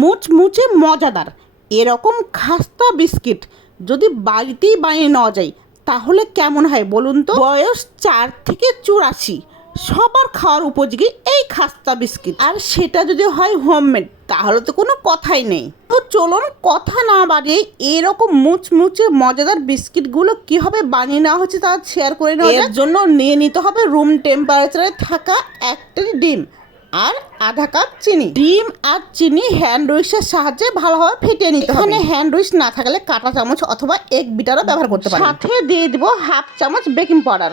মুচমুচে মজাদার। এরকম খাস্তা বিস্কিট যদি বাড়িতেই বানিয়ে নেওয়া যায় তাহলে কেমন হয় বলুন তো? বয়স চার থেকে চুরাশি। সবার খাওয়ার উপযোগী এই খাস্তা বিস্কিট। আর সেটা যদি হয় হোমমেড তাহলে তো কোনো কথাই নেই। তো চলুন কথা না বাড়িয়ে এরকম মুচমুচে মজাদার বিস্কিটগুলো কীভাবে বানিয়ে নেওয়া হচ্ছে তা শেয়ার করে নেওয়া এর জন্য নিয়ে নিতে হবে রুম টেম্পারেচারে থাকা একটা ডিম। আর আধা কাপ চিনি। ডিম আর চিনি হ্যান্ড উইক্সের সাহায্যে ভালোভাবে ফেটিয়ে নিতে হবে। এখানে হ্যান্ড রুইস না থাকলে কাঁটা চামচ অথবা এক বিটারও ব্যবহার করতে পারেন। সাথে দিয়ে দিব হাফ চামচ বেকিং পাউডার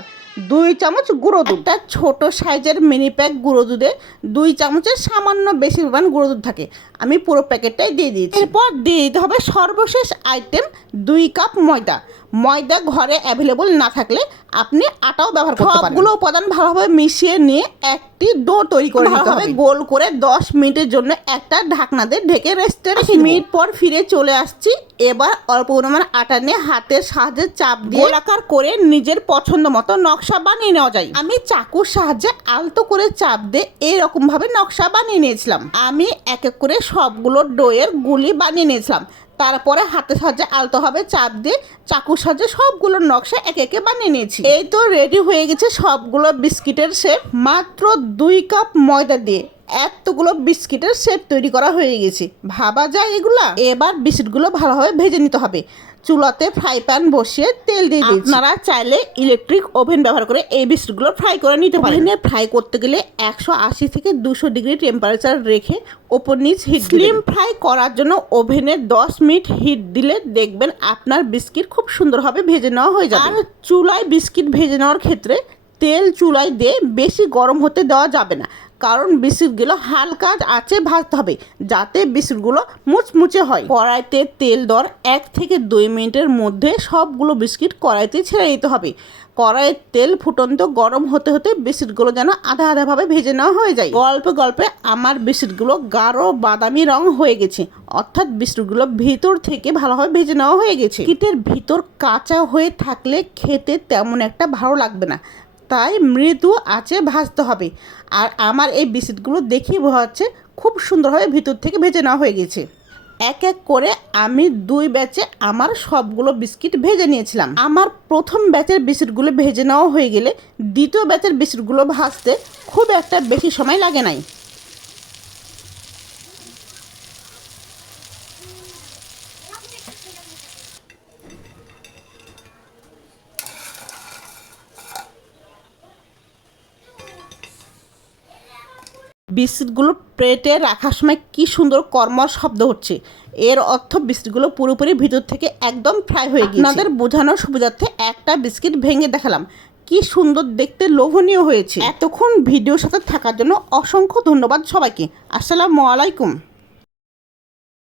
দুই চামচ গুঁড়ো দুধ। একটা ছোট সাইজের মিনি প্যাক গুঁড়ো দুধে দুই চামচের সামান্য বেশি পরিমাণ গুঁড়ো দুধ থাকে। আমি পুরো প্যাকেটটাই দিয়ে দিয়েছি। এরপর দিয়ে দিতে হবে সর্বশেষ আইটেম দুই কাপ ময়দা। ময়দা ঘরে অ্যাভেলেবল না থাকলে আপনি আটাও ব্যবহার করতে পারেন। সবগুলো উপাদান ভালোভাবে মিশিয়ে নিয়ে একটি ডো তৈরি করে নিতে হবে। গোল করে দশ মিনিটের জন্য একটা ঢাকনা দিয়ে ঢেকে রেস্টে রেখে মিনিট পর ফিরে চলে আসছি। এবার অল্প পরিমাণ আটা নিয়ে হাতের সাহায্যে চাপ দিয়ে গোলাকার করে নিজের পছন্দ মতো নকশা বানিয়ে নেওয়া যায়। আমি চাকুর সাহায্যে আলতো করে চাপ দিয়ে এরকম ভাবে নকশা বানিয়ে নিয়েছিলাম। আমি এক এক করে সবগুলো ডোয়ের গুলি বানিয়ে নিয়েছিলাম। তারপরে হাতের সাহায্যে আলতো হবে চাপ দিয়ে চাকুর সাহায্যে সবগুলো নকশা একে একে বানিয়ে নিয়েছি। এই তো রেডি হয়ে গেছে সবগুলো বিস্কিটের শেপ মাত্র দুই কাপ ময়দা দিয়ে এতগুলো বিস্কিটের শেপ তৈরি করা হয়ে গেছে। ভাবা যায় এগুলা? এবার বিস্কিটগুলো ভালোভাবে ভেজে নিতে হবে। চুলাতে ফ্রাই প্যান বসিয়ে তেল দিয়ে দিই আপনারা চাইলে ইলেকট্রিক ওভেন ব্যবহার করে এই বিস্কুটগুলো ফ্রাই করে নিতে পারেন। ওভেনে ফ্রাই করতে গেলে একশো আশি থেকে দুশো ডিগ্রি টেম্পারেচার রেখে ওপর নিচ হিট স্লিম ফ্রাই করার জন্য ওভেনে দশ মিনিট হিট দিলে দেখবেন আপনার বিস্কিট খুব সুন্দরভাবে ভেজে নেওয়া হয়ে যাবে। আর চুলায় বিস্কিট ভেজে নেওয়ার ক্ষেত্রে তেল চুলায় দিয়ে বেশি গরম হতে দেওয়া যাবে না। কারণ বিস্কুটগুলো হালকা আঁচে ভাজতে হবে, যাতে বিস্কুটগুলো মুচমুচে হয়। কড়াইতে তেল দর এক থেকে দুই মিনিটের মধ্যে সবগুলো বিস্কিট কড়াইতে ছেড়ে দিতে হবে। কড়াইয়ের তেল ফুটন্ত গরম হতে হতে বিস্কিটগুলো যেন আধা আধাভাবে ভেজে নেওয়া হয়ে যায়। গল্পে গল্পে আমার বিস্কিটগুলো গাঢ় বাদামি রং হয়ে গেছে, অর্থাৎ বিস্কুটগুলো ভিতর থেকে ভালোভাবে ভেজে নেওয়া হয়ে গেছে। কিটের ভিতর কাঁচা হয়ে থাকলে খেতে তেমন একটা ভালো লাগবে না। তাই মৃদু আঁচে ভাজতে হবে। আর আমার এই বিস্কিটগুলো দেখেই বোঝা যাচ্ছে খুব সুন্দরভাবে ভিতর থেকে ভেজে নেওয়া হয়ে গেছে। এক এক করে আমি দুই ব্যাচে আমার সবগুলো বিস্কিট ভেজে নিয়েছিলাম। আমার প্রথম ব্যাচের বিস্কিটগুলো ভেজে নেওয়া হয়ে গেলে দ্বিতীয় ব্যাচের বিস্কিটগুলো ভাজতে খুব একটা বেশি সময় লাগে নাই। বিস্কিটগুলো প্লেটে রাখার সময় কি সুন্দর কর্মর শব্দ হচ্ছে। এর অর্থ বিস্কিটগুলো পুরোপুরি ভিতর থেকে একদম ফ্রাই হয়ে গেছে আপনাদের বোঝানোর সুবিধার্থে একটা বিস্কিট ভেঙে দেখালাম। কি সুন্দর দেখতে লোভনীয় হয়েছে। এতক্ষণ ভিডিওর সাথে থাকার জন্য অসংখ্য ধন্যবাদ সবাইকে। আসসালামু আলাইকুম।